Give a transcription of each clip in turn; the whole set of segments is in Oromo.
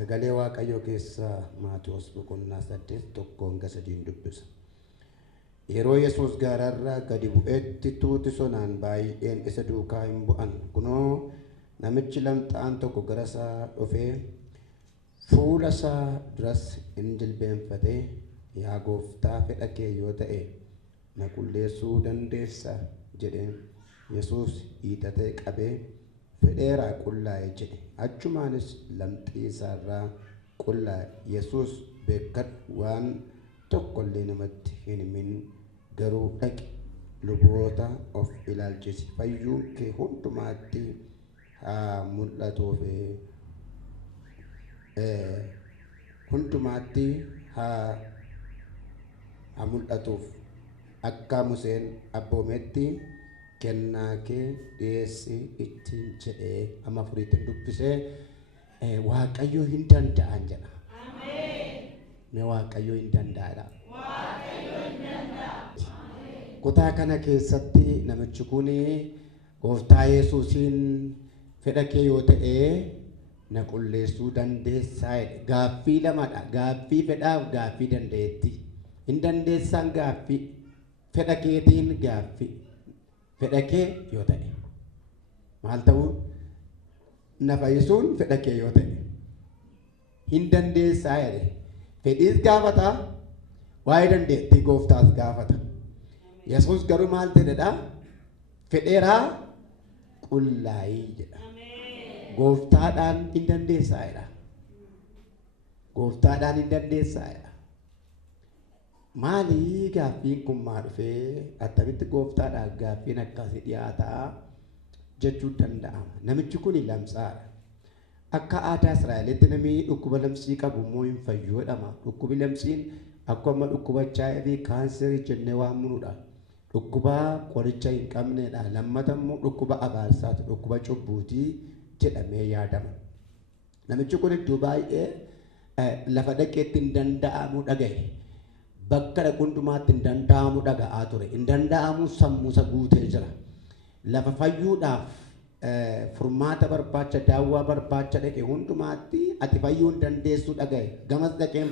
Sagalee Waaqayyoo keessaa Maatewos boqonnaa 8:1-3 dubbisa. Yeroo Yesuus gaararraa gadi bu'etti tuuti sonaan baay'een isa duukaa hin bu'an. Kunoo namichi lamxaa'aan tokko gara isaa dhufee fuula isaa duras hin jilbeenfatee, yaa Gooftaa, fedha kee yoo ta'e na qulleessuu dandeessaa jedheen. Yesuus hiixatee qabee, fedheeraa qullaa'e jedhe. Achumaanis lamxii isaarraa qullaa'e. Yesuus beekkadhu, waan tokkollee namatti hin himin, garuu dhaqi luboota of ilaalchisi, fayyuun kee hundumaatti haa mul'atuuf akka Museen abboometti kennaa kee dhiyeessi ittiin jedhee amma furiitiin dubbisee Waaqayyo hin danda'an jedha. Mee Waaqayyo hin danda'adha. Kutaa kana keessatti namichi kun Gooftaa Yesuusiin fedha kee yoo ta'e na qulleessuu dandeessaa jedhe. Gaaffii lamadha. Gaaffii fedhaaf gaaffii dandeetti. Hin dandeessaan gaaffii fedha keetiin gaaffii. Fedha kee yoo ta'e maal ta'uu? Na fayyisuun fedha kee yoo ta'e hin dandeessaa jedhe. Fedhiis gaafata, waa'ee dandeettii Gooftaas gaafata. Yesuus garuu maal jedhedha? Fedheeraa qullaa'ii jedha. Gooftaadhaan hin dandeessaa jedha. Gooftaadhaan hin dandeessaa jedha. Maali gaaffiin kun maa dhufee attamitti Gooftaadhaan gaaffiin akkasii dhiyaataa jechuu danda'ama? Namichi kun lamxaadha. Akka aadaa Israa'elitti namni dhukkuba lamxii qabu immoo hin fayyu jedhama. Dhukkubi lamxiin akkuma dhukkuba HIV kaanserii jennee waamnudha. Dhukkuba qoricha hin qabnedha. Lammata immoo dhukkuba abaarsaati, dhukkuba cubbuutii jedhamee yaadama. Namichi kun iddoo baay'ee lafa dhaqeetti hin danda'amu dhagaye. Bakka dhaqu hundumaatti hin danda'amu dhaga'aa ture. Hin danda'amu sammuusa guutee jira. Lafa fayyuudhaaf furmaata barbaacha, daawwaa barbaacha dhaqe hundumaatti ati fayyuu hin dandeessu dhagaye. Gamas dhaqeen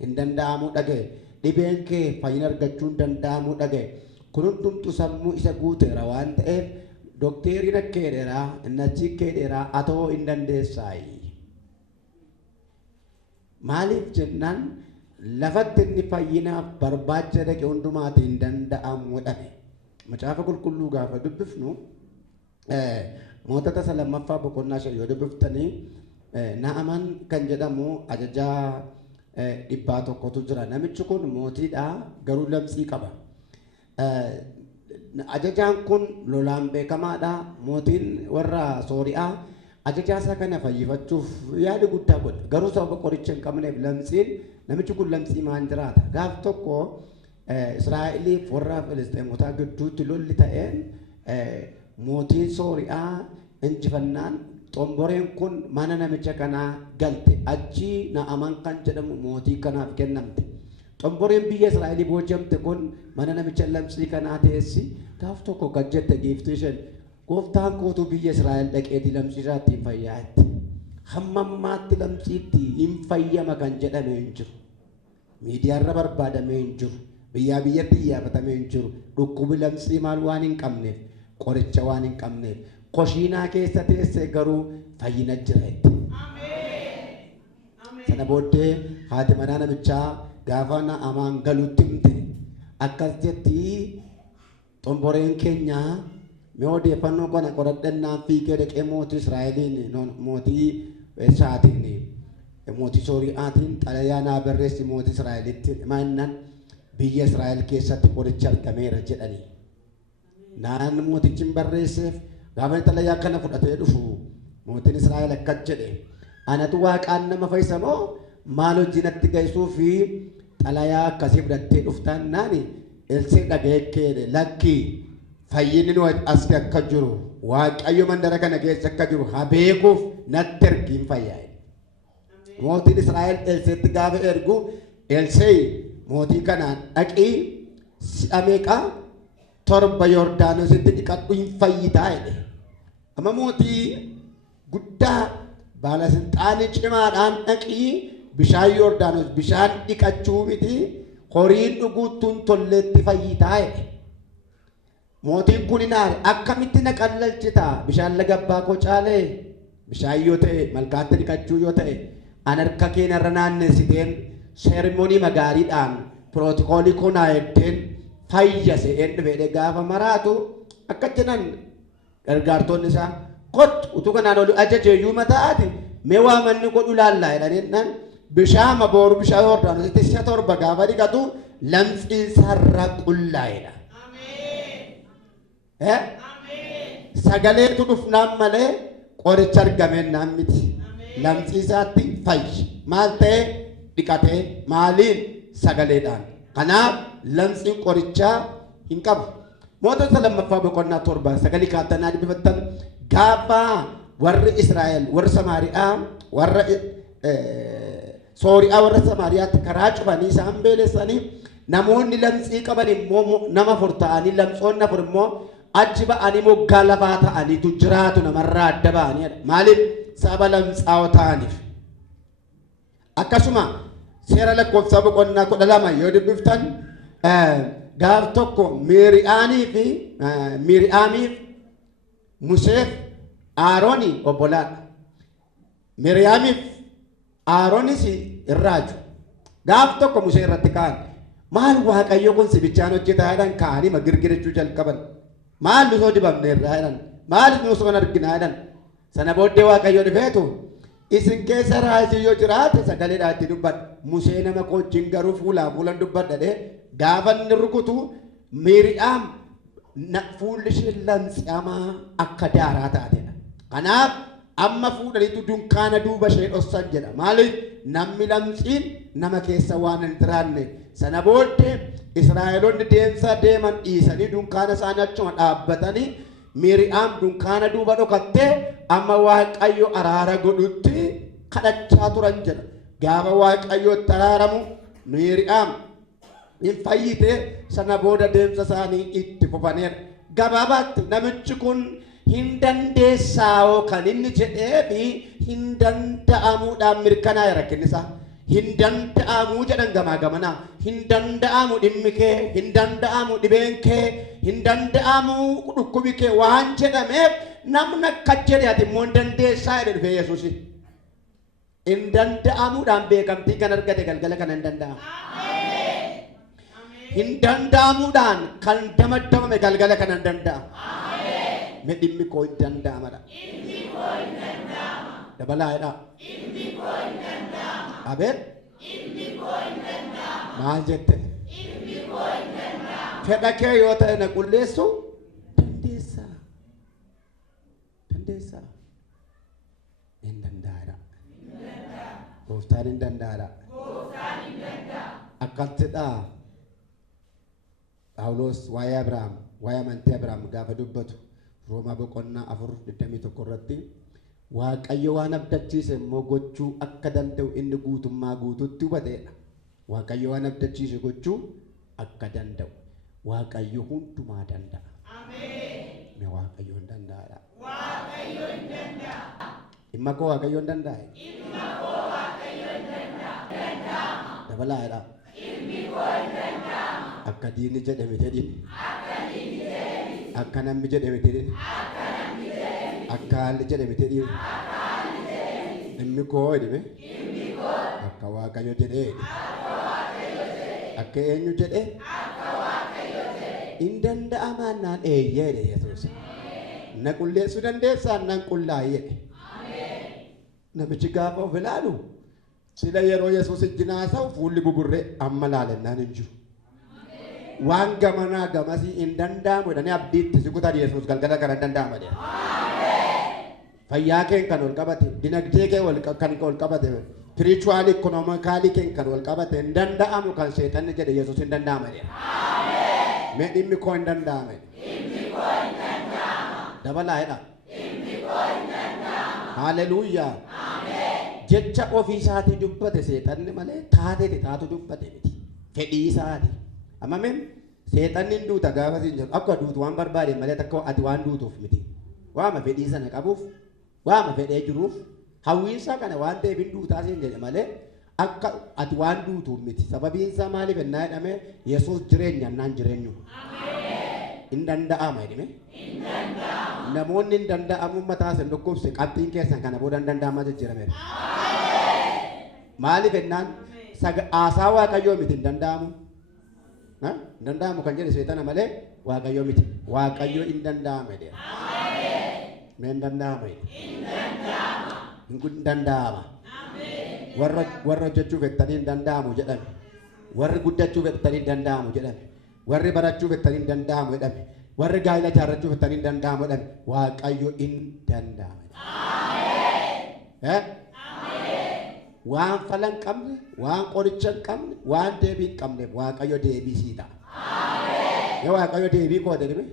hin danda'amu dhagaye. Dhibeen kee fayyina argachuu hin danda'amu dhagaye. Kun hundumtu sammuu isa guuteera waan ta'eef dokteeriin akka jedheeraa, innachi akka jedheeraa atoo hin dandeessaayi. Maaliif jennaan lafatti inni fayyinaaf barbaacha dhaqe hundumaatti hin danda'amu dhabe. Macaafa qulqulluu gaafa dubbifnu Mootota isa lammaffaa boqonnaa 5 yoo dubbiftanii Na'amaan kan jedhamu ajajaa 100tu jira. Namichi kun mootiidha, garuu lamxii qaba. Ajajaan kun lolaan beekamaadha. Mootiin warra Sooriyaa ajajaa isaa kana fayyifachuuf yaada guddaa godhe. Garuu sababa qoricha hin qabneef lamxiin namichi kun lamxii maan jiraata. Gaaf tokko Israa'eliif warra Filisxeemotaa gidduutti lolli ta'een mootiin Sooriyaa injifannaan xomboreen kun mana namicha kanaa galte. Achi Na'amaan kan jedhamu mootii kanaaf kennamte. Xomboreen biyya Israa'elii boojamte kun mana namicha lamxii kanaa teessi. Gaaf tokko kan jette giiftii isheen Gooftaan kootu biyya Israa'el dhaqeetii lamxii isaatti hin fayyaatti. Hamma ammaatti lamxiitti hin fayyama kan jedhamee hin jiru. Miidiyaarra barbaadamee hin jiru. Biyyaa biyyatti iyyafatamee hin jiru. Dhukkubi lamxii maal waan hin qabneef, qoricha waan hin qabneef, koshiinaa keessa teessee garuu fayyina jira jetti. Sana booddee haati manaa namichaa gaafa Na'amaan galuutti himte akkas jetti, xomboreen keenya mee odeeffannoo kana qoradhannaa fiigee dhaqee mootii Israa'eliin mootii isaatiin mootii Sooriyaatiin xalayaa naa barreessi mootii Israa'elitti maannan biyya Israa'el keessatti qorichi argameera jedhanii. Naan mootichi hin barreesseef gaafa xalayaa kana fudhatee dhufu mootiin Israa'el akkas jedhe, anatu Waaqaan nama fayyisa moo maal hojii natti geessuu fi xalayaa akkasii fudhattee dhuftaan naani Elsee dhaga'ee keedhe lakkii fayyinni nu as akka jiru Waaqayyo mandara kana keessa akka jiru haa beekuuf natti ergiin fayyaa. Mootiin Israa'el Elseetti gaafa ergu Elsee mootii kanaan dhaqii si'a meeqaa torba Yordaanositti dhiqadhu hin fayyitaa jedhe. Amma mootii guddaa baalasinxaanii cimaadhaan dhaqii bishaan Yordaanos bishaan dhiqachuu miti horiin dhuguuttuun tolleetti fayyitaa jedhe. Mootiin kun inaare akkamitti na qallalchita bishaan laga abbaa koo caalee bishaan yoo ta'e malkaatti dhiqachuu yoo ta'e an harka keenarra naannessiteen seerimoonii magaariidhaan pirootokoolii kunaa heddeen fayyase inni fedhe gaafa maraatu akka jedhan gargaartonni isaa kottu utuu kanaan ol ajajeeyyuu mataati mee waa manni godhu laallaa jedhaniin bishaan mabooru bishaan Yordaanositti si'a torba gaafa dhiqatu lamxiisarra qullaa'edha. Sagaleetu dhufnaan malee qoricha argamennaan miti. Lamxiisaatti fayyi maal ta'e dhiqatee maaliin sagaleedhaan. Kanaaf lamxiin qorichaa hin qabu. Mootota lammaffaa boqonnaa torba sagalii kaattanaa dubbifattan gaafa warri Israa'el warri Samaariyaa warra Sooriyaa warra Samaariyaatti karaa cufanii isaan beelessanii namoonni lamxii qaban immoo nama afur ta'anii lamxoonni afur immoo achi ba'anii moggaa lafaa ta'aniitu jiraatu namarraa adda ba'aniidha. Maaliif saba lamxaa'oo ta'aniif. Akkasuma seera lakkoofsaa boqonnaa 12 yoo dubbiftan gaaf tokko Miiriyaamiif Museef Aaroonii obbolaadha. Miiriyaamiif Aaroonis irraaju. Gaaf tokko Musee irratti ka'an. Maal Waaqayyo kun sibichaan hojjetaa jedhan ka'anii magirgirachuu jalqaban. Maal nusoo dibamne irraa jedhan. Maal nusoo kan arginaa jedhan. Sana booddee Waaqayyo dhufeetu isin keessa raajii yoo jiraate sagaleedhaan itti dubbadha. Musee nama wajjin garuu fuulaan dubbadha dhee gaafa inni rukutu Miiriyaam fuulli ishee lamxiamaa akka daaraa taatedha. Kanaaf amma fuudhaniitu dunkaana duuba ishee dhossan jedha. Maaliif namni lamxiin nama keessa waan hin jiraanne. Sana booddee Israa'eloonni deemsa deeman dhiisanii dunkaana isaanii achuma dhaabbatanii Miiriyaam dunkaana duuba dhokattee amma Waaqayyo araara godhutti kadhachaa turan jedha. Gaafa Waaqayyo itti araaramu Miiriyaam hin fayyite sana booda deemsa isaanii itti fufaneera. Gabaabaatti namichi kun hin dandeessaa'oo kan inni jedhee fi hin danda'amuudhaan mirkanaa'e rakkinnisaa. Hin danda'amuu jedhan gamaa gamanaa. Hin danda'amu dhimmi kee, hin danda'amu dhibeen kee, hin danda'amu dhukkubi kee waan jedhameef namni akka jedhe ati immoo hin dandeessaa jedhe dhufee Yesuus. Hin danda'amuudhaan beekamtii kan argate galgala kana hin danda'amu. Hin danda'amuudhaan kan damadamame galgala kana hin danda'amu. Me dhimmi koo hin danda'amadha. Dabalaa jedhaa. Abeen? Maal jette? Fedha kee yoo ta'e na qulleessu dandeessa. Dandeessa. Hin danda'aadha. Gooftaan hin danda'aadha. Akkantidha. Phaawulos waa'ee Abrahaam, waa'ee amantii Abrahaam gaafa dubbatu Roomaa boqonnaa 4:21 irratti Waaqayyo waan abdachiise immoo gochuu akka danda'u inni guutummaa guutuutti hubateedha. Waaqayyo waan abdachiise gochuu akka danda'u. Waaqayyo hundumaa danda'a. Ameen. Me Waaqayyo hin danda'aadha. Waaqayyo hin danda'a. Dhimma koo Waaqayyo hin danda'a. Dhimma koo Waaqayyo hin danda'a. Dabalaadha. Dhimmi koo hin danda'ama. Akka diinni jedhe miti dhimmi. Akka diinni jedhe miti. Akka namni jedhe miti dhimmi. Akka namni jedhe miti. Akka haalli jedhe miti dhimmi. Akka haalli jedhe miti. Dhimmi koo dhimmi. Dhimmi koo. Akka Waaqayyo jedhe. Akka Waaqayyo jedhe. Akka eenyu jedhe. Akka Waaqayyo jedhe. Hin danda'amaan naan eeyyee jedhe Yesuus. Na qulleessuu dandeessaan nan qullaa'ee jedhe. Namichi gaafa of ilaalu sila yeroo Yesuus ijjin haasa'u fuulli gugurree amma laalennaan hin jiru. Waan gamanaa gamasii hin danda'amu jedhanii abdiitti si kutan Yesuus galgala kana hin danda'ama jedha. Fayyaa keen kan ol qabate, dinagdee kee kan ol qabate, spiritually economically keen kan ol qabate hin danda'amu kan seexanni jedhe Yesuus hin danda'ama jedha. Mee dhimmi koo hin danda'ame. Dhimmi koo hin danda'ama. Dabalaa jedha. Dhimmi koo hin danda'ama. Hallelujah. Jecha ofii isaatii dubbate seexanni malee taatee taatu dubbate miti. Fedhii isaati. Amameen seexanni hin duuta gaafa siin jedhu akka duutu waan barbaade malee takka ati waan duutuuf miti. Waama fedhii sana qabuuf, waama fedhee jiruuf hawwiinsa kana waan ta'eef hin duutaa siin jedhe malee akka ati waan duutuu miti. Sababiinsa maaliif ennaa jedhame Yesuus jireenya naan jireenyu. Hin danda'ama jedhame. Namoonni hin danda'amu mataa isin dhukkubse qabxiin keessan kana booda hin danda'ama jijjiirameera. Maaliif ennaan haasaa Waaqayyoo miti hin danda'amu. Hin danda'amu kan jedhe seetana malee Waaqayyoo miti. Waaqayyoo hin danda'ama jedhe. Mee hin danda'ama jedhe. Hin danda'ama. Warra hojjechuu fettanii hin danda'amu jedhame. Warri guddachuu fettanii hin danda'amu jedhame. Warri barachuu fettanii hin danda'amu jedhame. Warri gaa'ila ijaarrachuu fettanii hin danda'amu jedhame. Waaqayyo hin danda'ama. Waan fala hin qabne, waan qoricha hin qabne, waan deebii hin qabne Waaqayyo deebii sii ta'a. Yoo Waaqayyo deebii koo jedhame.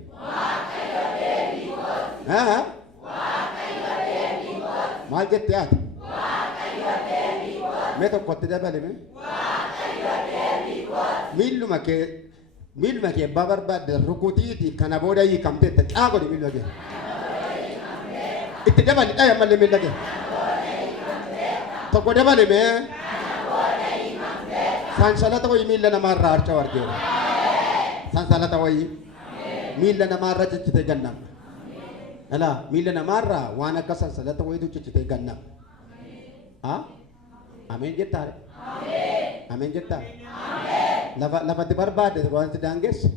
Maal jettee ati? Mee tokkotti dabalime? Miilluma kee abbaa barbaadde rukutiitiif kana booda hiikamteetta xaa godhi miilla kee. Itti dabali dhaya mallee miilla kee. Tokko dabalime. Sansalata wayii miilla namaarraa harca'u argeera. Sansalata wayii miilla namaarra ciccitee gannama. Alaa miilla namaarraa waan akka sansalata wayiitu ciccitee gannama. Ameen jettaare. Ameen jettaare. Lafatti barbaadde waan si daangeessu.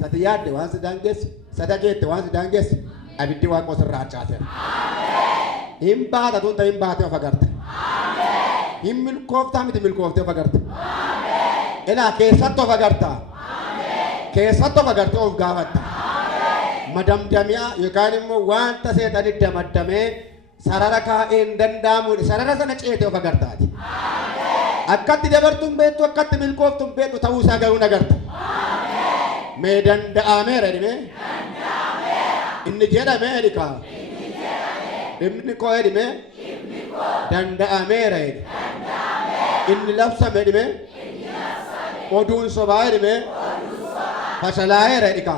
Sati yaadde waan si daangeessu. Sata geette waan si daangeessu. Abiddi Waaqa osirraa harcaaseera. Hin baata tun ta'e hin baatee of agarta. Hin milkooftaa miti milkooftee of agarta. Ilaa keessatti of agarta. Keessatti of agartee of gaafatta. Madamdamiyaa yookaan immoo wanta seexanii damaddamee sarara kaa'ee hin danda'amu sarara sana ceetee of agartaati. Akkatti dabartuun beektu akkatti milkooftuun beektu ta'uu isaa garuu agarta. Mee danda'ameera dhimee? Inni jedhamee edika. Dhimmi koo edhimee? Danda'ameera edhi. Inni labsame edhimee? Oduun sobaa edhimee? Fashalaa'eera edhika.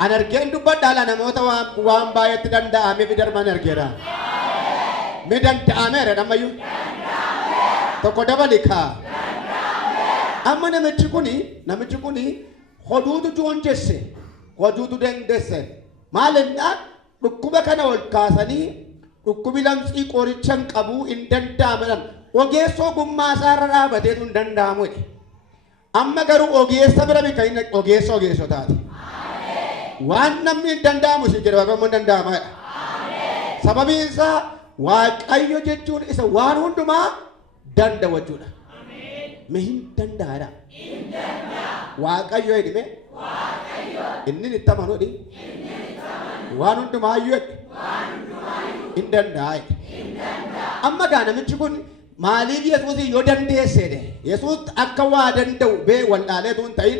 An argeen dubbadhaala namoota waan baay'eetti danda'ameef darban argeera. Mee danda'ameera dhammayyuu? Tokko dabalikaa. Amma namichi kuni hoduutu joonjesse, hoduutu dandeesse. Maalinnaan dhukkuba kana ol kaasanii dhukkubi lamxii qoricha hin qabu hin danda'aman ogeessoo gummaa isaarra dhaabateetu hin danda'amu. Amma garuu ogeessa bira miti kan ogeessotaati. Waan namni hin danda'amu si jedhe Waaqayyo hin danda'ama. Sababiin isaa Waaqayyo jechuun isa waan hundumaa danda'u jechuudha. Mee hin danda'aadha. Waaqayyo jedhime. Inni itti amanu jedhi. Waan hundumaayyuu hin danda'a. Amma gaa namichi kun maaliif Yesuus yoo dandeesse jedhe Yesuus akka waa danda'u bee waldhaaleetu hin ta'in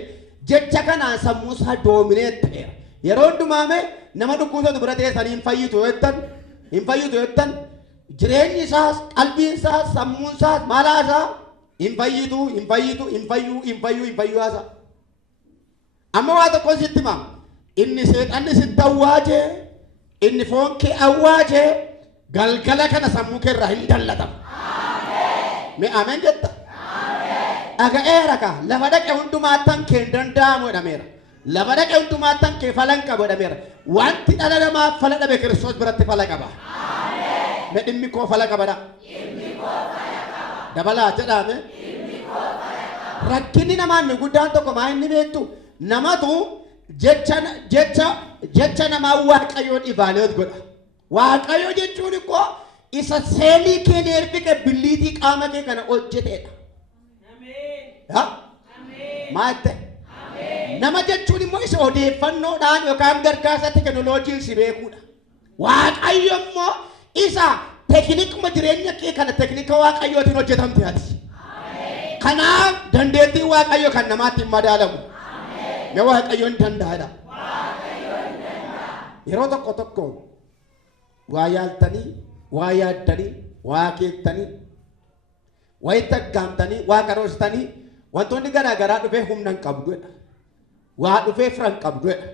jecha kanaan sammuu isaa doomineet ta'eera. Yeroo hundumaame nama dhukkubsatu bira teessanii hin fayyitu jettan jireenyi isaas qalbiin isaas sammuun isaas maalaa isaa hin fayyu haasa. Amma waa tokko sitti hima. Inni seexanni sitti awwaajee inni foon kee awwaajee galgala kana sammuu kee irraa hin dallatamu. Mee ameen jetta? Dhaga'eera ka lafa dhaqe hundumaattan kee hin danda'amu jedhameera. Lafa dhaqe hundumaattan kee falan qabu jedhameera. Wanti dhala namaaf fala dhabe Kiristoos biratti fala qaba. Mee dhimmi koo fala qabadha. Dabalaa jedhame. Rakkinni namaan guddaan tokko maa inni beektu namatu jecha namaa Waaqayyoon ivaaleet godha. Waaqayyo jechuun ikkoo isa seelii kee neerbiqe billiitii qaama kee kana hojjeteedha. Maatte nama jechuun immoo isa odeeffannoodhaan yookaan gargaarsa teekinooloojiin si beekuudha. Waaqayyo immoo isa teeknikuma jireenya kee kana teeknika Waaqayyootiin hojjetamte ati. Kanaaf dandeettii Waaqayyo kan namaatti hin madaalamu. Mee Waaqayyoon danda'aadha. Yeroo tokko waa yaaltanii, waa yaaddanii, waa keektanii, waa itti aggaamtanii, waa karoortanii wantoonni garaagaraa dhufee humna hin qabdudha. Waa dhufee fira hin qabdudha.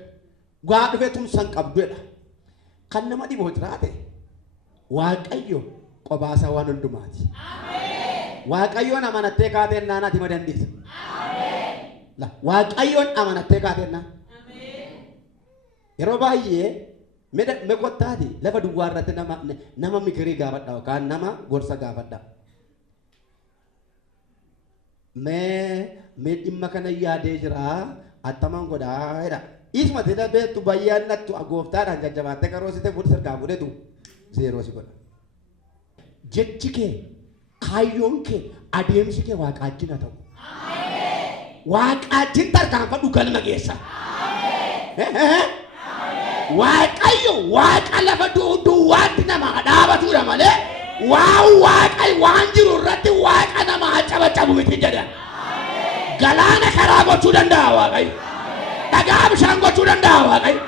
Waa dhufee tumsa hin qabdudha. Kan nama dhiboo jiraate Waaqayyo qobaasa waan hundumaati. Waaqayyoon amanattee kaateen naanaati ma dandeessa. Waaqayyoon amanattee kaateen naan. Yeroo baay'ee me qottaati lafa duwwaa irratti nama mikirii gaafadha yookaan nama gorsa gaafadha. Mee dhimma kana yaadee jira attamaan godhaa jedha. Isma tila beektu bayyannattu gooftaadhaan jajjabaattee karoosite fuudhi sirkaa godhetu seeroo si godha. Jechi kee kaayyoon kee adeemsi kee waaqaajjin haa ta'u. Waaqaajjin tarkaanfadhu galma geessa. Waaqayyo waaqa lafa duwwaatti nama dhaabatudha malee waan jiru irratti waaqa nama cabacabu miti jedha. Galaana karaa gochuu danda'a waaqayyo. Dhagaa bishaan gochuu danda'a waaqayyo.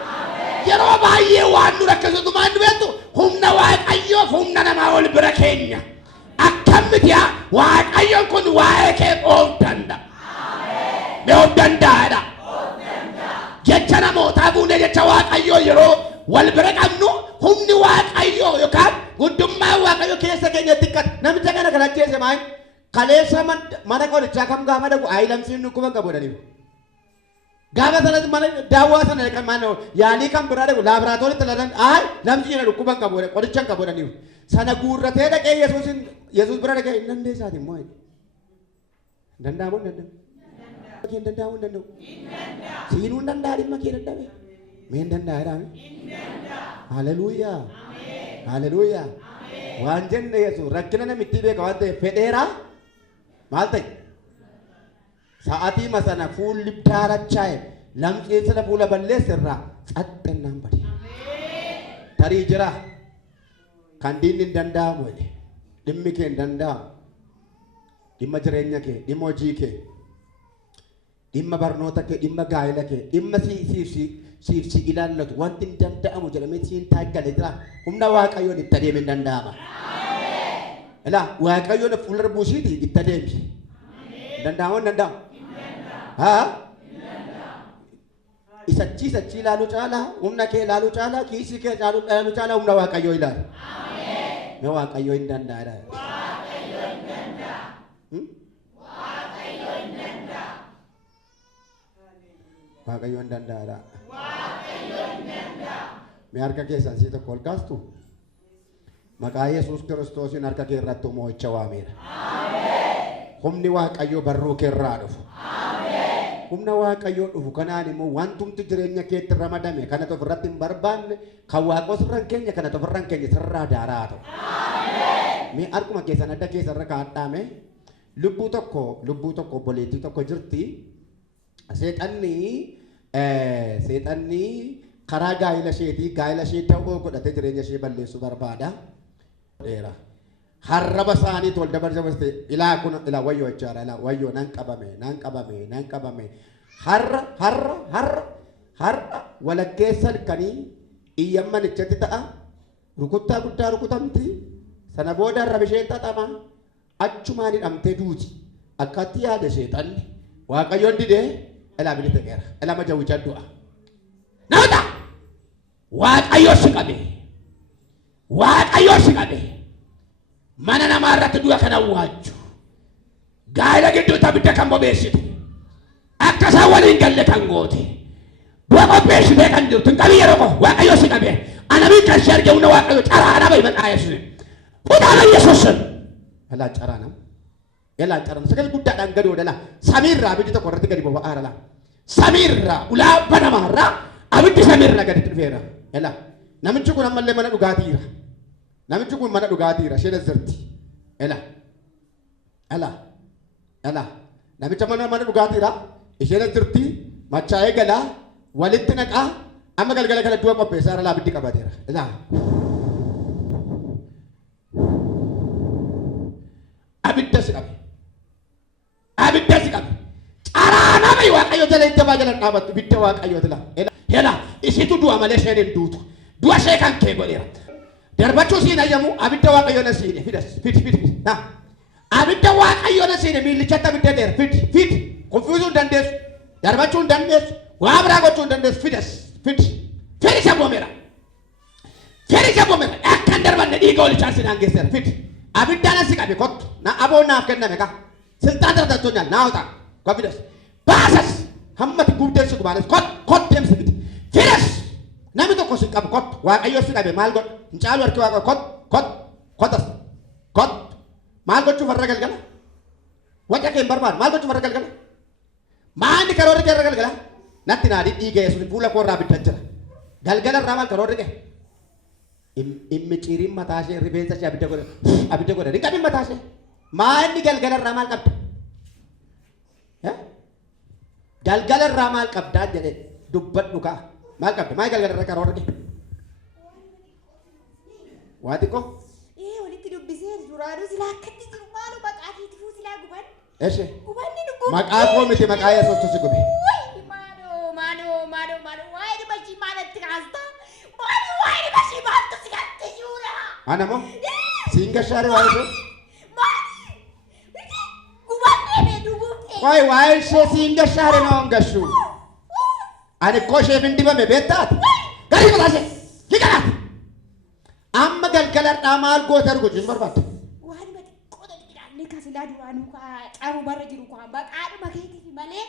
Yeroo baay'ee waan nu rakkisutu maal nu beektu humna waaqayyoof humna namaa ol bira keenya. Akkamitti waaqayyoon kun waa'ee kee of danda'a. Of danda'adha. Jecha namootaa fuunee jecha waaqayyoo yeroo wal bira qabnu humni waaqayyoo yookaan guddummaa waaqayyoo keessa keenyatti xiqqata. Namicha kana kadhacheesse maal kaleessa mana qorichaa kam gaafa dhaqu aayilamsiin dhukkuba qabuudhaniif. Gaafa sanatti mana daawwaa sana kan maal yaalii kan biraa dhaqu laaboraatooriitti lalan lamsiin dhukkuba qabuudha qoricha qabuudhaniif. Sana guurratee dhaqee Yesuus bira dhaqee hin dandeessaati immoo. Danda'amuu hin danda'u. Keen danda'amuu hin danda'u. Siinuu hin danda'a dhimma kee dadhabe. Mee hin danda'a jedhame. Haleluuyaa. Haleluuyaa. Waan jenne Yesuus rakkina namitti beeka waan ta'eef fedheeraa maal ta'e? Sa'aatii masana fuulli daarachaa'e lamxiin sana fuula balleessirraa xaxxannaan bade. Tarii jira kan diinni hin danda'amu dhimmi kee hin danda'amu. Dhimma jireenya kee, dhimma hojii kee, dhimma barnoota kee, dhimma gaa'ela kee, dhimma siif ilaallatu wanti hin danda'amu jedhamee siin taaggale jira. Humna waaqayyoon itti adeeme hin danda'ama. Ilaa waaqayyoon fuuldura buusiiti itti adeemsi. Danda'amu hin danda'amu. Isachi ilaaluu caalaa humna kee ilaaluu caalaa kiisii kee ilaaluu caalaa humna waaqayyoo ilaala. Mee waaqayyoo hin danda'a. Waaqayyoo hin danda'a. Mee harka keessan sii tokko ol kaastu maqaa Yesuus Kiristoosiin harka kee irratti moo'icha waameera. Humni waaqayyoo barruu kee irraa dhufu. Humna waaqayyoo dhufu kanaan immoo wantumti jireenya keetti ramadame kana ofirratti hin barbaanne kan waaqos irra hin keenye kana ofirra hin keenye sirraa daaraa ta'u. Mee harkuma keessan adda keessan irra kaa'adhaame lubbuu tokko obboleettii tokko jirti. Seexanni karaa gaa'ela ishee ta'uu godhatee jireenya ishee balleessuu barbaada. Harraba isaaniitu wal dabarse ilaa kun ilaa wayyoo jechaadha. Ilaa wayyoo nan qabame. Har'a walakkeessa halkanii iyyamman ichatti ta'a. Rukuttaa guddaa rukutamti. Sana booda harraba isheen xaxama. Achumaan hidhamtee duuti. Akkatti yaada seexanni. Waaqayyoon didee ilaa bilisa qeera. Ilaa majawwichaa du'a. Naata! Waaqayyoo si qabe. Mana namaa irratti du'a kana waaju. Gaa'ela gidduutti abidda kan bobeessite. Akka isaan waliin galle kan goote. Du'a qopheessitee kan jirtu hin qabi yeroo waaqayyoo si qabe. Anamiin kan si arge humna waaqayyoo caraana ba'i maqaa Yesuus. Fuudhaala Yesuus. Ilaa caraana. Sagal guddaadhaan gadi oodala. Samiirraa abiddi tokko irratti gadi boba'aa dhala. Samiirraa ulaa banamarraa abiddi samiirraa gadi dhufeera. Ilaa namichi kun ammallee mana dhugaatiira. Isheen asirratti. Namicha mana dhugaatiira. Isheen asirratti machaa'ee galaa walitti naqaa amma galgala kana du'a qopheessaa irra abiddi qabateera. Abidda si qabe. Caraana ba'i waaqayyo jala itti jala dhaabattu bidda waaqayyo tila. Isitu du'a malee isheen hin duutu. Du'a ishee kan kee godheera. Darbachuu siin ayyamu abidda waaqayyo na siine fidas fit. Abidda waaqayyo na siine miilichatti abidda dheera fit. Konfiyuusuu hin dandeessu. Darbachuu hin dandeessu. Waa biraa gochuu hin dandeessu fidas fit. Isa boomeera. Firi jabome akkan darbanne dhiiga ol chaansin hangeesseera fidi. Abiddaan asi qabe kottu na aboon naaf kenname ka. Siltaan dardattoonyaan naa utaa kofidas. Baasas hammati guuteen si gubaanes kot deemsi fidi. Fidas namni tokko si qabu kottu waaqayyo si qabe maal godhu hin caalu harki waaqa kotas kot maal gochuuf har'a galgala. Waca kee hin barbaadu maal gochuuf har'a galgala. Maanni karoorri kee irra galgala. Natti naadii dhiiga yesuus fuula koo irraa biddan jira. Galgala irraa maal karoorri kee. Immi ciriin mataa ishee rifeensa ishee abidda godha ni qabin mataa ishee. Maanni galgala irraa maal qabda? Galgala irraa maal qabdaa jedhee dubbadhu kaa. Maal qabda? Maal galgala irra karoorri kee? Waa xiqqoo? Walitti dubbisee duraanuu silaa akkatti jiru maaloo maqaa keetifuu silaa guban. Eshe. Gubanni nu guban. Maqaa koo miti maqaa yesuustu si gube. Maaloo waa'ee dhibashii maalatti kaasta? Maaloo waa'ee dhibashii maaltu si gatti jiruudha? Ana moo? Siin gashaare waa'ee ishee? Gubanni beedu gubtee. Waa'ee ishee siin gashaare na on gashu. Ani koo ishee fin dibame beektaati. Garii mataa ishee. Hiikanaati. Amma galgaladhaa maal goota arguutu barbaadda? Waan mati qoda dhiiraanne kasilaa duraanuu qabu barra jiru kaa maqaadhuma keetiif malee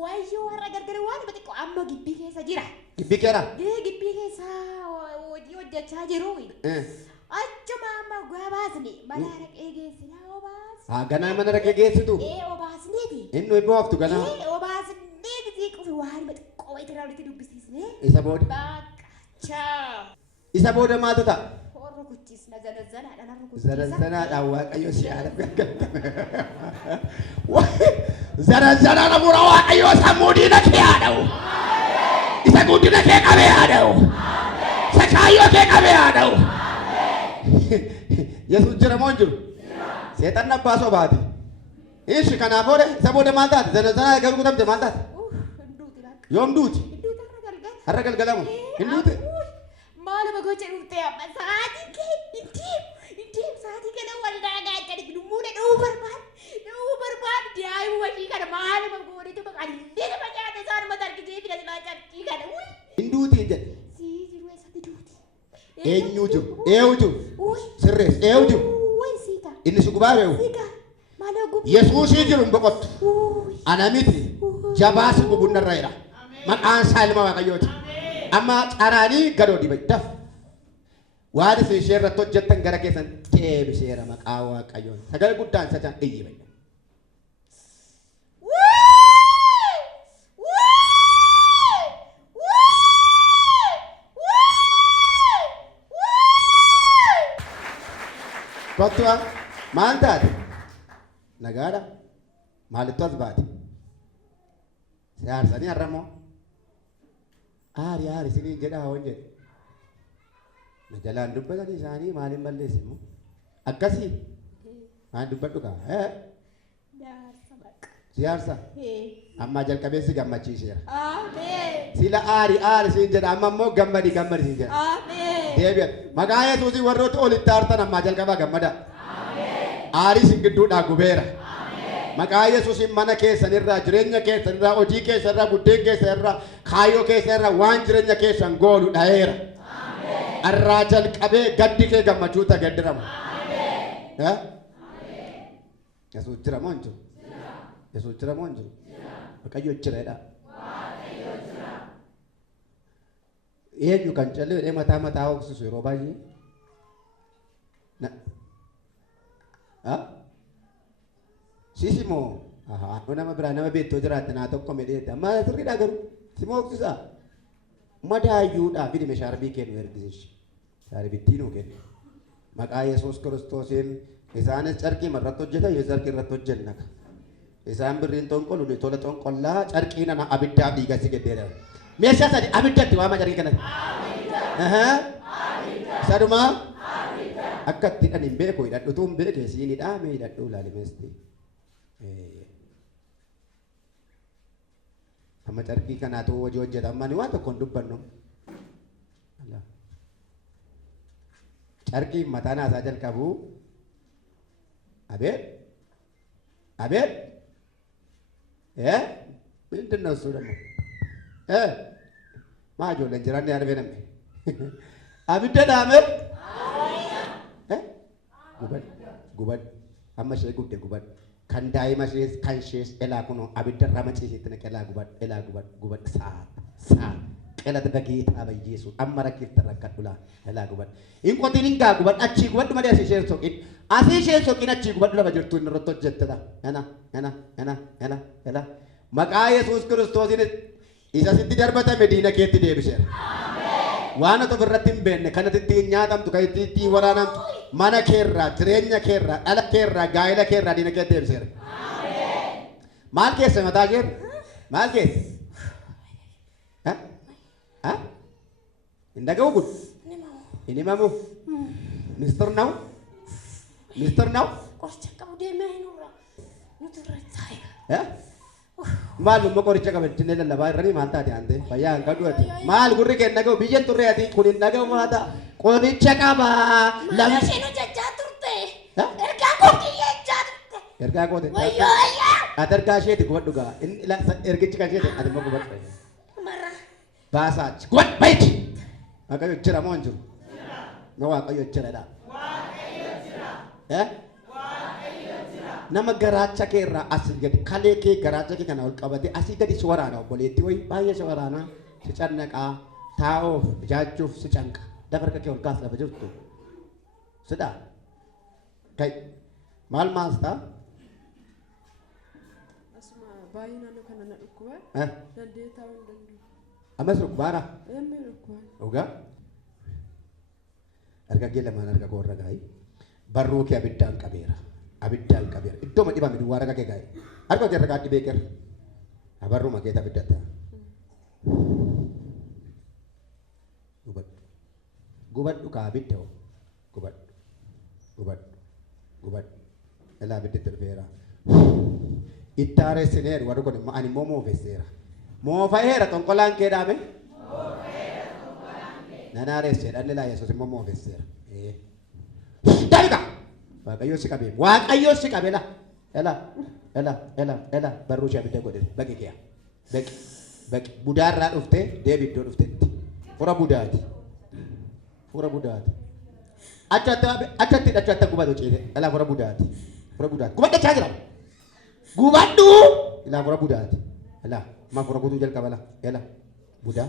wayyoo warra gargara waan mati amma gibbii keessa jira. Gibbii keera? Gibbii keessa hojii hojjechaa jiru. Achuma amma gabaasni mana raqee geessinaa obaas. Ganaa mana raqee geessitu? Obaasneeti. Inni ibboo haftu ganaa? Obaasneeti qufi waan mati qoba itti walitti dubbisiisne. Isa booda? Bakka. Isa booda maaltu ta'a? Horro kuchis na zanazzanaadhaan harra kuchis. Zanazzanaadhaan waaqayyo si haala zanazzanaadha mura waaqayyo sammuu diina kee haa dha'u. Isa guddina kee qabee haa dha'u. Isa kaayyoo kee qabee haa dha'u. Yesuus jira moo hin jiru? Seexanni abbaa sobaati. Ishi kanaaf oole isa booda maal taate? Zanazzanaadha garuu kutamte maal taate? Yoom duuti? Har'a galgalamu. Hin duute? Maaluma gocha dhuftee amma sa'aatii kee ittiin sa'aatii kana waldaa gaachani dummuudha dha'uu barbaad daa'ima wajii kana maaluma goonitu maqaallee nama nyaata isaanuma tarkisee fida silaa carqii kana hin duutiin jedhe. Sii jiru eessatti duuti. Eenyu jiru? Eewu jiru? Sirrees eewu jiru? Siika. Inni si gubaa beewu? Siika. Maaloo gubu. Yesuusii jiru hin boqottu. Ana miti jabaa si gubuun narra jira. Maqaan isaa ilma waaqayyooti. Amma caraanii gadoo diba daf waan isin ishee irratti hojjettan gara keessan deebiseera maqaa waaqayyoon sagalee guddaan isa jaan dhiyyibe. Kottu maal taate? Nagaadha. Maalittu as baate? Siyaarsanii har'amoo? Aari siniin jedhaa hoon jedhe. Na jalaan dubbatanii isaanii maaliin balleessimu? Akkasii? Maal dubbadhu kaa? Siyaarsa? Ammaa jalqabee si gammachiiseera. Sila aari siin jedha amma immoo gammadi siin jedha. Deebi'a. Maqaa Yesuusii warroota olitti aartan ammaa jalqabaa gammada. Aarii sin gidduudhaa gubeera. Maqaa Yesuusiin mana keessan irraa jireenya keessan irraa hojii keessan irraa buddeen keessan irraa kaayyoo keessan irraa waan jireenya keessan goolu dha'eera. Arraa jalqabee gaddi kee gammachuu tagaddirama. Yesuus jira moo hin jiru? Yesuus jira moo hin jiru? Waaqayyo jireedha. Eenyu kan callee mataa hooksisu yeroo baay'ee? Sisimo, aku nama berana beto jerat na tokko medeta. Ma sirriidha garuu simo hooksisaa. Madaayyuu dhaabbii meeshaarbii kennu ergisiishi. Shaarbittiin kennu. Maqaa Yesuus Kiristoosiin isaanis carqii irratti hojjetan yoo carqii irratti hojjenna. Isaan birriin xonqolu ni tola xonqollaa carqii nana abiddaa dhiiga si geddeera. Meeshaa sadi abiddatti waama carqii kanatti. Saduma akkatti hidhan hin beeku hidhadhutuu hin beeke siin hidhaame hidhadhuu laalimeesti. Amma carqii kanaatu hojii hojjetan mani waan tokkoon dubbannu. Carqii mataa naasaa jalqabu. Abet. ምንድን ነው እሱ ደግሞ? ማጆ ለእንጀራ እንዲያደርገ ነበር። abidda dhaame gubad gubad amma ishee gubde gubad kan daa'ima ishees kan ishees elaa kunoo abidda irraa maciisitti naqe elaa gubad saa qelata bageetaa bayyeessu amma rakkifta rakkadhulaa elaa gubad hin qotiin hin gaa gubad achii gubadhu malee asii isheen soqin achii gubadhu lafa jirtu inni irratti hojjettedha ena maqaa Yesuus Kiristoosiin isa sitti darbatame diina keetti deebiseera. Waan ati ofirratti hin beekne kan ati ittiin nyaatamtu kan ittiin waraanamtu mana keerraa jireenya keerraa dhala keerraa gaa'ela keerraa diina keetti deebiseera. Maal keessa mataa keerra? Maal keessa? Hin dhaga'u kun? Hin himamu? Minister nawu? Qoricha qabu deemee hin urra. Nuti irra taa'e. Maal lumma qoricha qabattinee lallabaa irranii maal taate ante fayyaa hin kadhuati maal gurri kee dhaga'u biyyan turre ati kun hin dhaga'u maata qoricha qaba Lama isheen hojjechaa turte. Ergaa kootii jechaa turte. ergaa koote Wayyaa. ati ergaa isheeti gubadhu gaa ergichi kan isheeti ati immoo gubadhu Marra. baasaachi gubadhu bayichi waaqayyo jira moo hin jiru na waaqayyo jiradha nama garaacha kee irraa asii gadi kalee kee garaacha kee kana ol qabate asii gadi si waraana obboleetti wayi baay'ee si waraana si cannaqaa taa'uuf ijaachuuf si canqa dafa harka kee ol kaas lafa jirtu sidha kai maal maastaa asuma baay'inaan kana na dhukkuba dandee taa'uu hin danda'u. ammas dhukkubaara Amma dhukkuba. dhugaa argagee lamaan arga koorra gaa'ii barruu kee abiddaan qabeera. Abiddaan qabeera iddoo ma dhibame duwwaa raga kee gaa'e harka kee ragaa dhibee qeerra abarruu makeeta abiddata gubadhu kaa abidda hoo gubadhu elaa abidditti dhufeera ittaareessineeru warri kun ani immoo moofesseera moofa'eera xonqolaan kee dhaame nanaareessee dhalli laa Yesuus immoo moofesseera Dabiqa waaqayyo si qabe waaqayyo si qabe ela barruu ishee abidda godhe baqi kee baqi budaarraa dhufte deebi iddoo dhuftetti fura budaati achatti gubatu ciite ela fura budaati gubadhachaa jira gubadhu ela fura budaati ela ma fura guutuu jalqaba ela budaa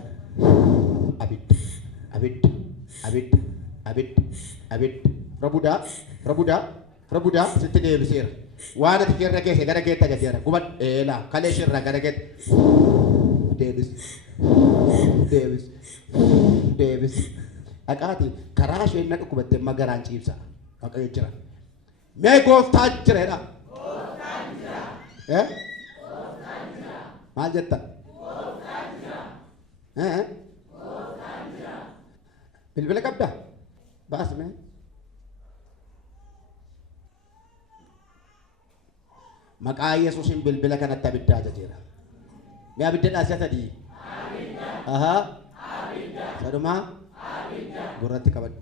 abidda Rabuda sitti deebiseera waan ati keerra keesse gara keetti ajajeera gubad eelaa kalee ishirraa gara keetti deebis dhaqaati karaa isheen na dhukkubatte amma garaan ciibsa waaqayyo jira mee gooftaa jireedha maal jetta bilbila qabda baasme maqaa Yesuusin bilbila kanatti abidda ajajeera. Mee abidda dhaasii sadii? Abidda. Sadumaa? Gurratti qabadhu.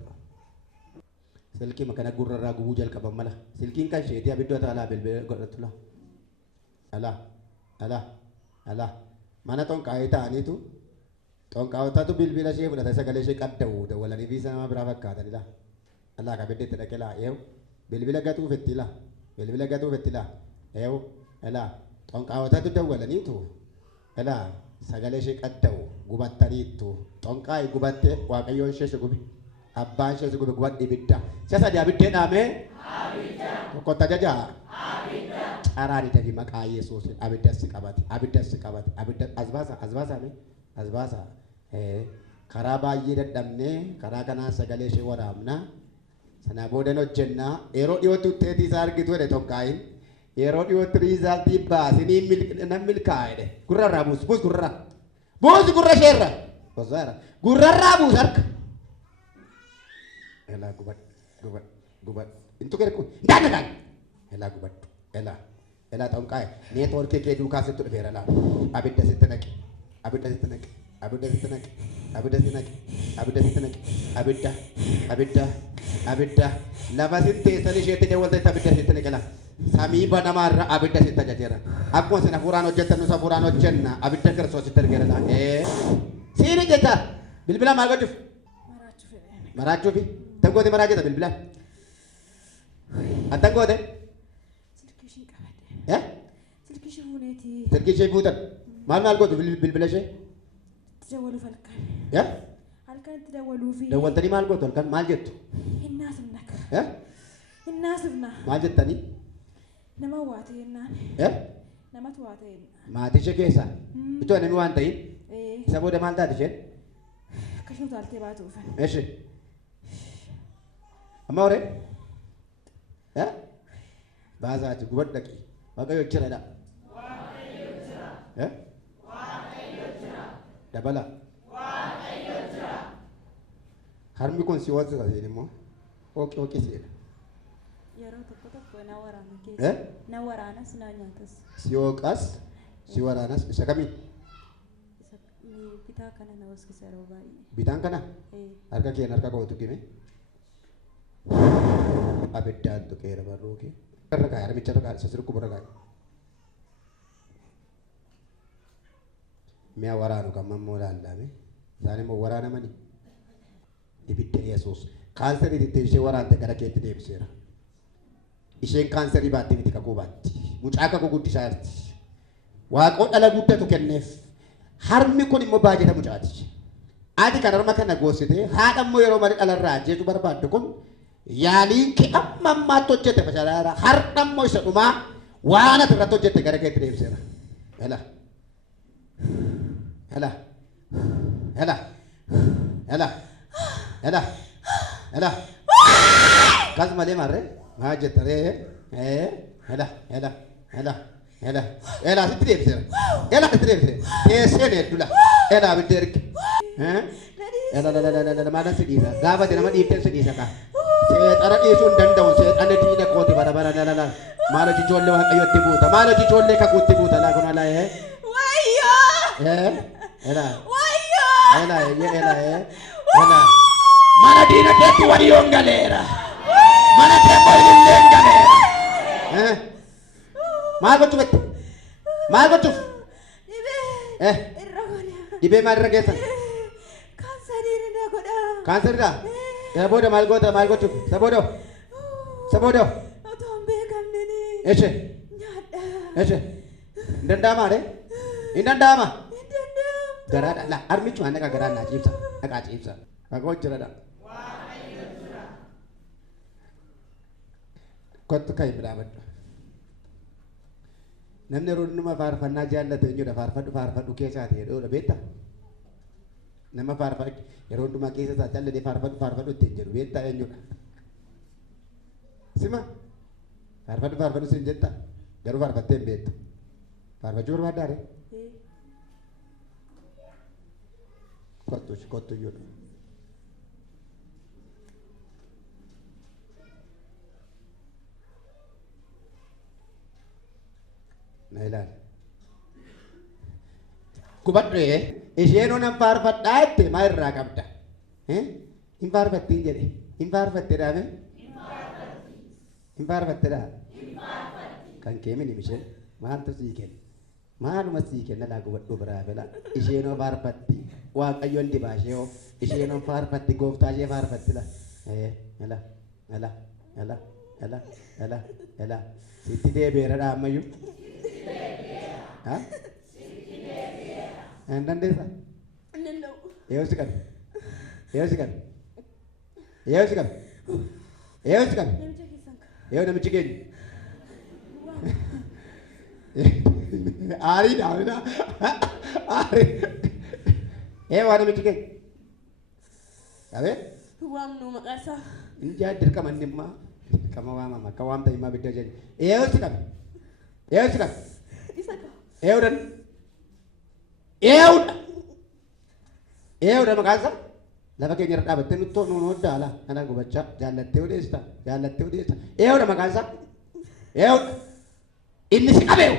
Silkii makana gurrarraa gubuu jalqaban mala. Silkiin kan isheetii abiddoota alaa bilbila godhatu la. Alaa. Mana xonqaa'ee ta'aniitu xonqaa'otatu bilbila ishee fudhata sagalee ishee qadda'u dawwalanii fi nama biraa fakkaatani la. Alaa kabidda itti dhaqe laa eewu bilbila gatuufetti la. Eewu elaa xonqaawwatatu dawwalaniitu elaa sagalee ishee qadda'u gubattaniittu xonqaa'i gubatte waaqayyoon ishee gube abbaan ishee gube gubadhi ibidda isa sadi abiddee dhaamee tokkotti ajajaa caraan itafi maqaa Yesuusin abidda si qabate abidda asbaasa karaa baay'ee dadhabnee karaa kanaan sagalee ishee waraabna sanaa boodan hojjennaa yeroo dhiyootti utteetii isaa argitu jedhe xonqaa'iin yeroo dhiyootti riizaaltii baasinii nan milkaa'edhe gurrarraa buus gurra isheerra gurrarraa buus harka elaa gubadhu intu kerku ndaanagaan elaa gubadhu elaa xonqaa'e neetwoorkii kee duukaa sitti dhufeera laa abidda sitti naqe abidda lafa sitti teessan isheetti deewwalteetti abidda sitti naqe laa samii banamarra abidda sitti ajajeera akkuma sin hafuuraan hojjettan nus hafuuraan hojjenna abidda Kiristoos sitti ergeera laa siini jecha bilbila maal godhuuf Maraachuu fi tangooti maraa jeta bilbilaan. Attangooti. Silkii ishii qabadhe. Silkii ishii fuuneeti. Silkii ishee fuutan. Maal gootu bilbila ishee? Itti dawwaluuf halkan. Halkan itti dawwaluufi. Dawwaltanii maal gootu halkan maal jettu? Hinnaa sifna. Hinnaa sifna. Maal jettanii? Nama waa ta'e jennaan. Namatu waa ta'e jennaan. Maatii ishee keessaa? Itoo namni waan ta'in? Isa booda maal taate isheen? Akkasuma utaaltee baatuufan. Eshi. Amma horee? Baasaati gubadhu dhaqi. Waaqayyo jiradha. Waaqayyo jira. Waaqayyo jira. Dabala. Waaqayyo jira. Harmi kun si wajjira seen immoo ooqii seena. Yeroo tokko na waraana keessa. Na waraanas na nyaatas. Si ooqas si waraanas isa kamiin? Bitaa kana na waskisa yeroo baay'ee. Bitaan kana? Harka keen harka kootu kime? Abiddaan tuqeera barruu kee. Irra kaa'e harmicha irra kaa'e isa sirku bira kaa'e. Mi'a waraanu kan mammoo laallame. Isaan immoo waraanamanii. Ibidda Yesuus. Kaanserii itti ishee waraante gara keetti deebiseera. Isheen kaanserii baatti miti kakuu baatti. Mucaa kakuu guddisaa jirti. Waaqoo dhala guddatu kenneef. Harmi kun immoo baajata mucaati. Ati kan harma kana goositee haadha immoo yeroo malee dhalarraa ajjeesu barbaaddu kun yaaliin kee amma ammaatti hojjette fashalaara har'a immoo isa dhumaa waan ati irratti hojjette gara keetti deebiseera. Hela. Hela. Hela. Hela. Hela. Hela. Kas malee marree maa jettaree hela. Hela. Hela. Hela. Hela sitti deebiseera. Hela sitti deebiseera. Teesseen heddula. Hela abidda erge. Hela maadaan si dhiisa. Gaafa nama dhiifteen si dhiisa kaa. Seexana dhiisuu hin danda'u. Seexana diina kooti bara lalala. Maala ijoollee waaqayyotti buuta. Maala ijoollee kakuutti buuta. Laa kun alaa Wayyoo! Hela. Wayyoo! Hela. Hela. Mana diina keetti wayyoon galeera. Mana keemmoo ililleen galeera. Maal gochuuf jettee? Maal gochuuf? Dhibee. Irra godha. Dhibee maal irra geessan? Kaansarii irra godha. Kaansaridha? Isa booda maal goota maal gochuuf? Isa booda? Isa booda? Otoo hin beekamneni. Eche? Nyaadha. Eche? Hin danda'amaa dee? Hin danda'amaa? Hin danda'amu. Garaadha. La harmichi waan dhagaa garaan naa ciibsa. Dhaqaa ciibsa. Dhaqoo jiradha. Kottu kan hin dhaabadhu. Namni yeroo nama faarfannaa jaallatu eenyudha faarfadhu keessaati jedhudha beektaa? Nama faarfadhu yeroo hundumaa keessa isaa jaallatee faarfadhu ittiin jedhu beektaa eenyudha? Sima faarfadhu sin jetta garuu faarfattee hin beektu. Faarfachuu barbaaddaa ree? Kottu iyyudha. Na ilaali. Gubadhee isheen onan faarfadhaa jette maa irraa qabda? Hin faarfattiin jedhe. Hin faarfatteedhaa mee? Hin faarfatteedhaa? Kan keemin isheen maaltu sii kenna? Maaluma sii kenna laa gubadhuu biraa fela. Isheenoo faarfatti waaqayyoon dibaa ishee isheenoo faarfatti gooftaa ishee faarfatti la. Ela. Sitti deebi'eera ammayyuu. En dandeessa? Hin danda'u. Eeyoon si qabe? Eeyoon si qabe? Namicha keessan ka. Eeyoon namichi keenya? Aariidha. Waa namichi keenya? Qabee? Waamnu maqaa isaa. Inni jaa dirqama inni immaa dirqama waamama akka waamta himmaa bidda jedhe. Eeyoon si qabe? Eeyoon si qabe? Isa ka. Eewudan maqaan isaa lafa keenya irra dhaabattee nuttoo nuun hoddaala kana gubachaa jaallattee odeessa eewuda maqaan isaa eewuda inni si qabeewu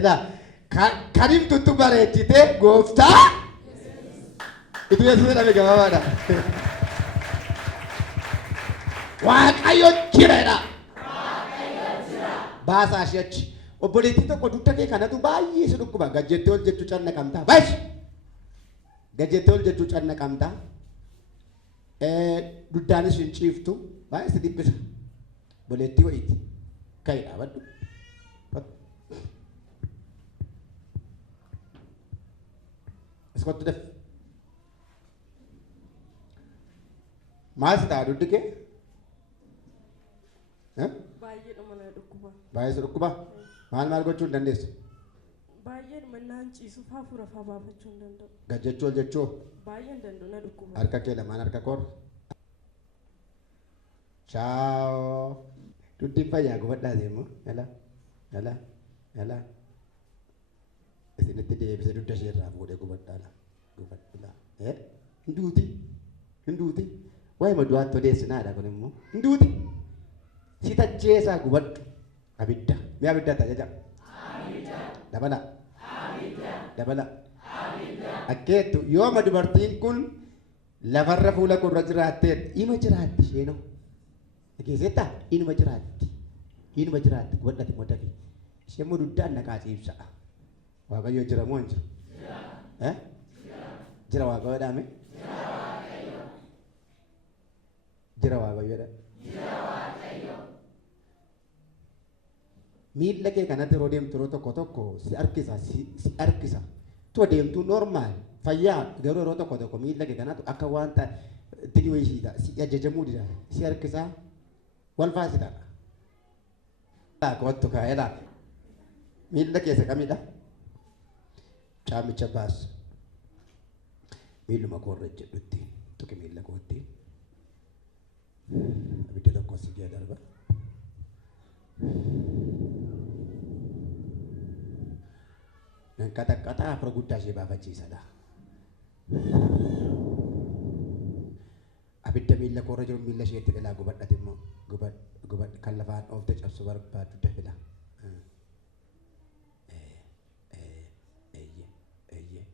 edaa kan himtuttu bareechitee gooftaa itu yesuus dhabe gabaabaadha waaqayyo jireedha baasaa ishee achi obboleettii tokko dugda kee kanatu baay'ee si dhukkuba gajjettee ol jettu canna qabdaa baay'ee Gajjettee ol jechuu cannaqamta. Duddaanis hin ciiftu. Baay'ee si dhibbisa. Boleettii wayiiti. Ka'ii dhaabadhu. Iskootti def. Maal si ta'a duddi kee? Baay'eedhuma na dhukkuba. Baay'ee si dhukkuba? Maal gochuu hin dandeessu? Baay'eedhuma naan ciisuuf hafuura faa baafachuu hin danda'u. Gajjechuu ol jechuu? Baay'ee hin danda'u na dhukkuba. Harka kee lamaan harka koor. Ciao. Duddi fayyaa gubadhaa deemu. Yala. Isinitti deebisee dudda isheerraa fuudhee gubadhaa. Hinduuti. Waa'ee madu'aatti odeessinaadha kun immoo. Hinduuti. Si tajjeesaa gubadhu. Abidda. Mi'a abidda ta'a jecha. Dabala. Akkeettu yooma dubartiin kun lafarra fuula kurra jiraatteet ima jiraatti isheenoo. Dhageesseettaa? Inuma jiraatti gubadhati immoo dafii. Isheen immoo duddaan naqaa ciibsa. Waaqayyo jira moo hin jiru? Jira waaqayyoodhaame? Jira waaqayyoodha. Miilla kee kanatti yeroo deemtu yeroo tokko si harkisa. Tu adeemtuu normaal fayyaa garuu yeroo tokko miilla kee kanatti akka wanta itti dhiyoo ishiidha. Si ajajamuu dida. Si harkisa wal faasidha. Kottu kaa'eedha. Miilla keessa kamidha? Caamicha baasu. Miilluma koorra jedhutti tuqi miilla kootti. Abidda tokko si gee darba. Nan qaxaqaxaa afur guddaa ishee baafachiisadha. Abidda miilla koorra jiru miilla isheetti filaa gubadhate immoo gubadh kan lafaan oofte cabsu barbaadu dafila.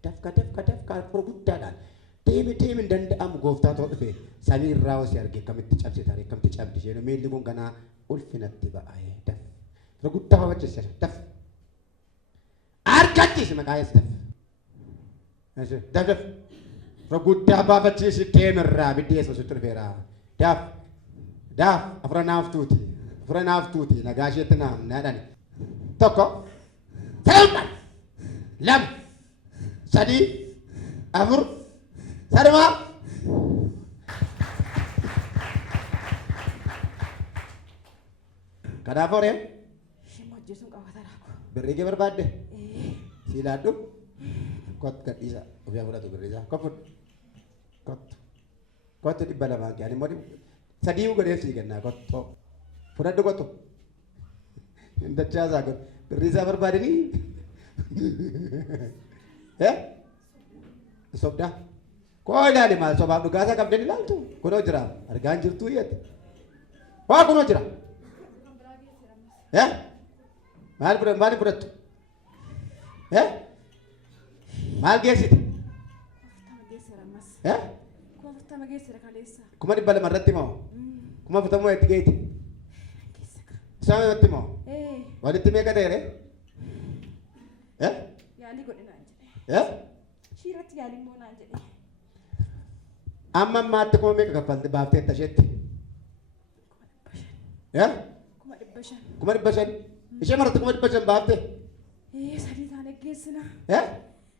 Dafka afur guddaadhaan deemi hin danda'amu gooftaa ta'uu dhufe samii irraa osii arge akkamitti cabse tarii akkamitti cabdi isheen miilli kun ganaa ulfinatti ba'ee daf. Afur guddaa baafachiisa daf. Argachiisi maqaa yesuus daf. Afur guddaa baafachiisi deemirraa abiddi yesuus itti dhufeera. Daf afura naaftuuti nagaa isheetti naadhani. Tokko salphan lama sadii afur sadumaa. Kanaaf horee Shimajjeesuun qabatadha. birrii kee barbaadde si ilaadhu kottu gadhiisa ofii fudhatu birrii isaa kottu 200 kiyaan immoo sadii godhee sii kennaa kottu fudhadhu kottu dachaasaa kun birrii isaa barbaadanii sobdaa koo ilaali maal sobaaf dhugaasaa qabdeen ilaaltu kunoo jira argaan jirtuu yeete waa kunoo jira maal fudhattu maal geessite kuma 200 irratti moo kuma 40 itti geeti isaa irratti moo walitti meeqa dheere yaalii godhinaan jedhe shiirratti yaalii immoo naan jedhe amma ammaatti kuma meeqa kaffalte baafteetta isheetti kuma 500 ishee maratti kuma 500 baafte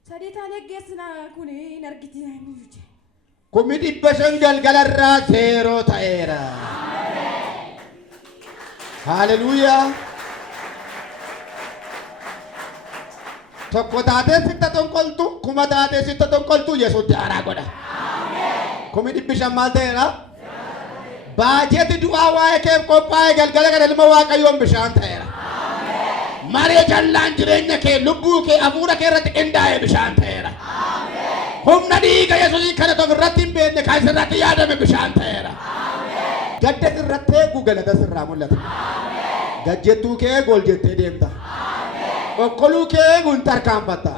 sadii taanee geessina kun hin argiti kumi 500 galgalarraa seeroo ta'eera. Haleluuyaa. Tokko taatee sitta tonkoltu kuma taatee sitta tonkoltu yesuus daaraa godha. Kumi 500 maal ta'eera? Baajeeti du'aa waa'ee keef qophaa'ee galgala kana ilma waaqayyoon bishaan ta'eera. Maree jallaan jireenya kee lubbuu kee hafuura kee irratti qindaa'ee bishaan ta'eera. Humna dhiiga yesuusii kana tokko irratti hin beekne kan sirratti yaadame bishaan ta'eera. Gadda sirratti eegu galata sirraa mul'ata. Gajjettuu kee eegu ol jettee deemta. Okkoluu kee eegu hin tarkaanfatta.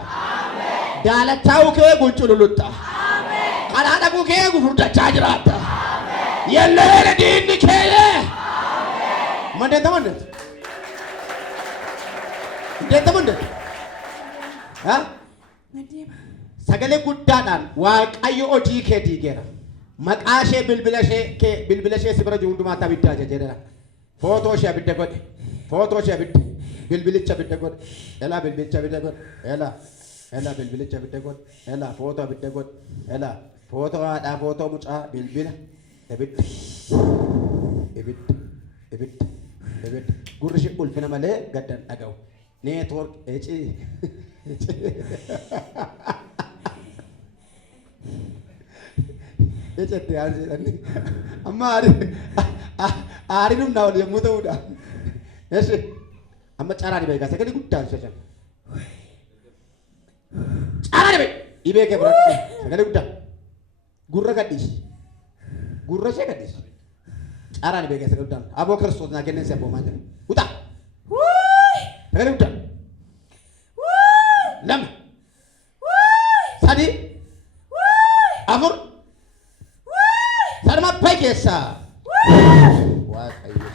Daalachaa'uu kee eegu hin cululutta. Karaa dhaquu kee eegu furdachaa jiraatta. Yelleera diinni kee. Mandeetta. sagalee guddaadhaan waaqayyo hojii kee diigeera. Maqaa ishee bilbila ishee si bira jiru hundumaatti abidda ajajeera. Footoo ishee abidda godhe. Footoo ishee abidda. Bilbilicha abidda godhe. Elaa bilbilicha abidda godhe. Elaa bilbilicha abidda godhe. Elaa footoo abidda godhe. Elaa footoo haadhaa footoo mucaa bilbila abidda. Ibidda. Ibidda. Ibidda. Gurri ishee ulfina malee gaddan dhaga'u. Neetwoork ecii. Ejette yaani amma aarinum na wali yemmuu ta'uudha. Eessi amma carraa dhibee egaa sagalee guddaan shashan. Carraa dhibee dhibee kee biratti sagalee guddaan gurra gadhiisi. Gurra ishee gadhiisi. Carraa dhibee egaa sagalee guddaan aboo kiristoos naa kenneen si abboo maa jedhu. Utaa. Sagalee guddaan. Lama. Sadii. Afur. Sarma paikeessa. Waaqayyo.